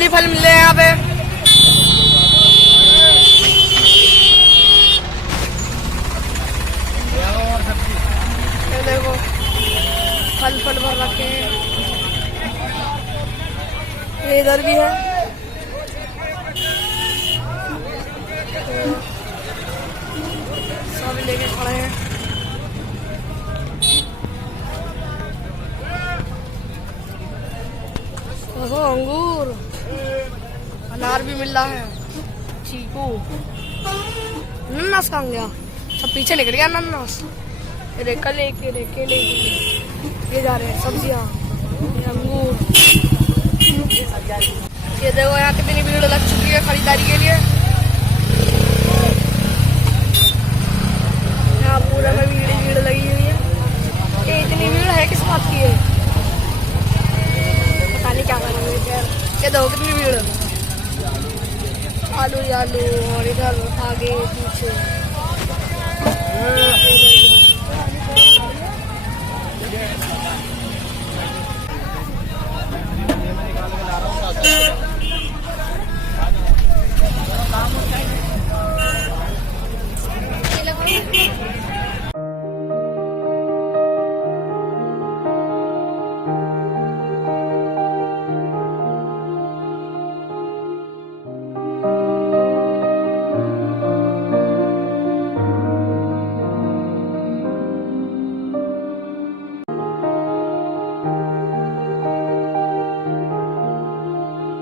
जंगली फल मिल रहे हैं यहाँ पे। ये देखो फल भर रखे हैं। ये इधर भी है। सब लेके खड़े हैं। देखो अंगूर, अनार भी मिल रहा है, चीकू, अनानास कहाँ गया? सब पीछे निकल गया अनानास। केले ये जा रहे हैं सब्जियाँ, अंगूर। ये देखो यहाँ कितनी भीड़ लग चुकी है खरीदारी के लिए। यहाँ पूरा में भीड़ लगी हुई है। ये इतनी भीड़ है किस बात की है? पता नहीं क्या करेंगे यार। ये देखो कितनी भीड़ है। आलू ही आलू और इधर आगे पीछे।